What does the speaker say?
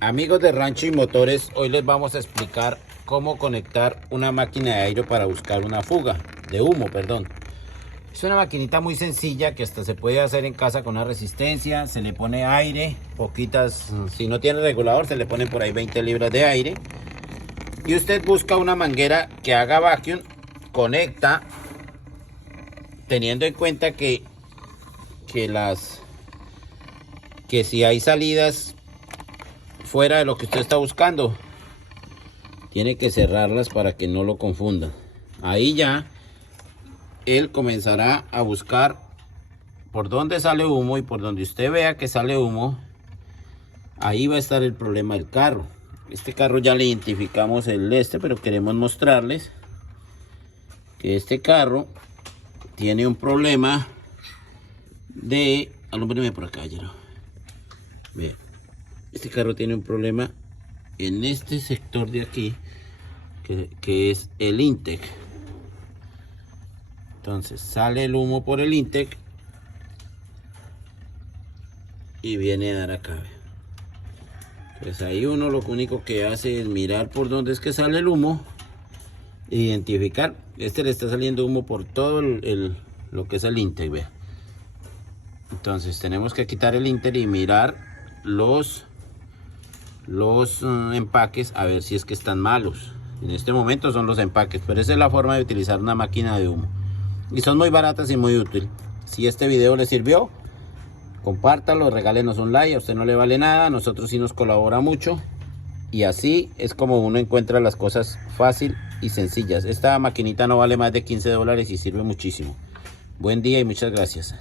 Amigos de Rancho y Motores, hoy les vamos a explicar cómo conectar una máquina de aire para buscar una fuga de humo, perdón. Es una maquinita muy sencilla que hasta se puede hacer en casa con una resistencia. Se le pone aire, poquitas, si no tiene regulador se le ponen por ahí 20 libras de aire. Y usted busca una manguera que haga vacuum, conecta, teniendo en cuenta que si hay salidas fuera de lo que usted está buscando, tiene que cerrarlas para que no lo confunda. Ahí ya él comenzará a buscar por dónde sale humo, y por donde usted vea que sale humo, ahí va a estar el problema del carro. Este carro ya le identificamos pero queremos mostrarles que este carro tiene un problema de... alúmbreme por acá, ya. Vean. Este carro tiene un problema en este sector de aquí, que es el intake. Entonces sale el humo por el intake y viene a dar acá. Pues ahí uno lo único que hace es mirar por dónde es que sale el humo, identificar. Le está saliendo humo por todo lo que es el intake, vea. Entonces tenemos que quitar el intake y mirar los empaques, a ver si es que están malos. En este momento son los empaques, pero esa es la forma de utilizar una máquina de humo y son muy baratas y muy útiles. Si este video le sirvió, compártalo, regálenos un like. A usted no le vale nada, a nosotros sí nos colabora mucho, y así es como uno encuentra las cosas fácil y sencillas. Esta maquinita no vale más de $15 y sirve muchísimo. Buen día y muchas gracias.